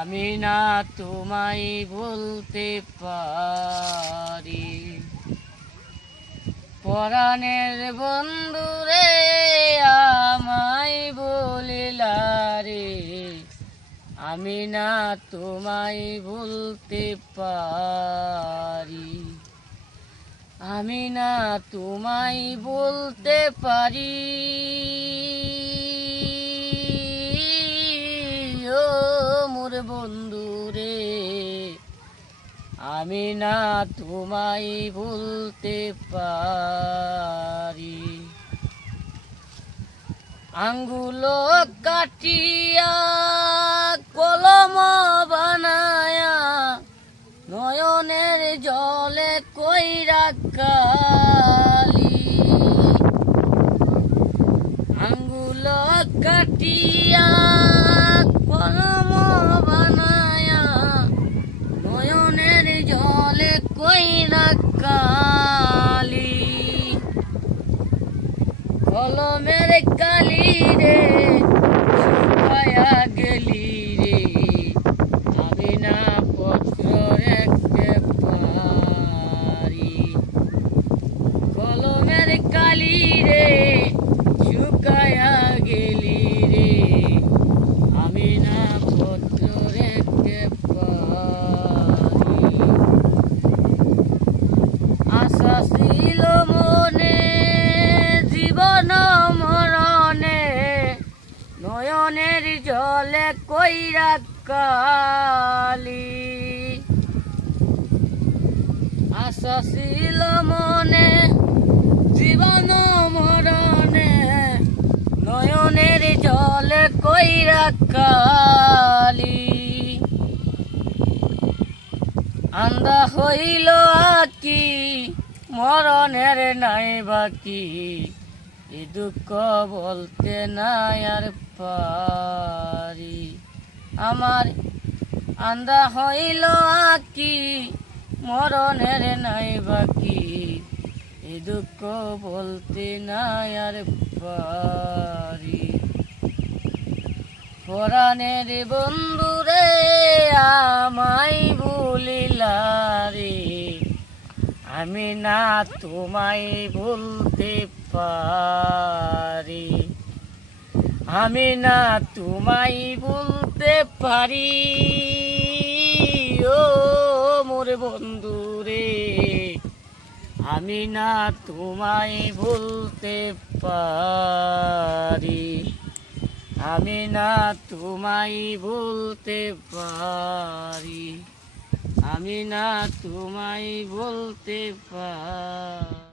আমি না তোমায় বলতে পারি। পরাণের বন্ধুরে আমায় বলিলা রে, আমি না তোমায় বলতে পারি। আমি না তোমায় বলতে পারি। ও মোর বন্ধুরে, আমি না তোমায় বলতে পারি। আঙ্গুল কাটিয়া কলম বানায়া নয়নের জলে কইরা কালি। আঙ্গুল কাটিয়া কলম বানায়া নয়নের জলে কইরা কালি। কলমের কালি রে শুকায়া গেলি রে, আমি না পত্র রাখতে পারি। কলমের কালি রে শুকায়া গেলি রে, আমি না পত্র রাখতে পারি। আশা ছিল মনে জীবন মরণে, নয়নের জলে কইরা কালি। আশা ছিল মনে জীবন মরণে, নয়নের জলে কইরা কালি। আন্দা হইল আকি মরণের নাই বাকি, এ দুঃখ বলতে নাই আর পারি। আমার আন্দা হইল আকি মরণের নাই বাকি, এ দুঃখ বলতে নাই আর পারি। পরাণের বন্ধুরে আমায় বলিলা রে, আমি না তোমায় বলতে পারি। আমি না তোমায় বলতে পারি। ও মোর বন্ধুরে, আমি না তোমায় বলতে পারি। আমি না তোমায় বলতে পারি। আমি না তোমায় বলতে পারি।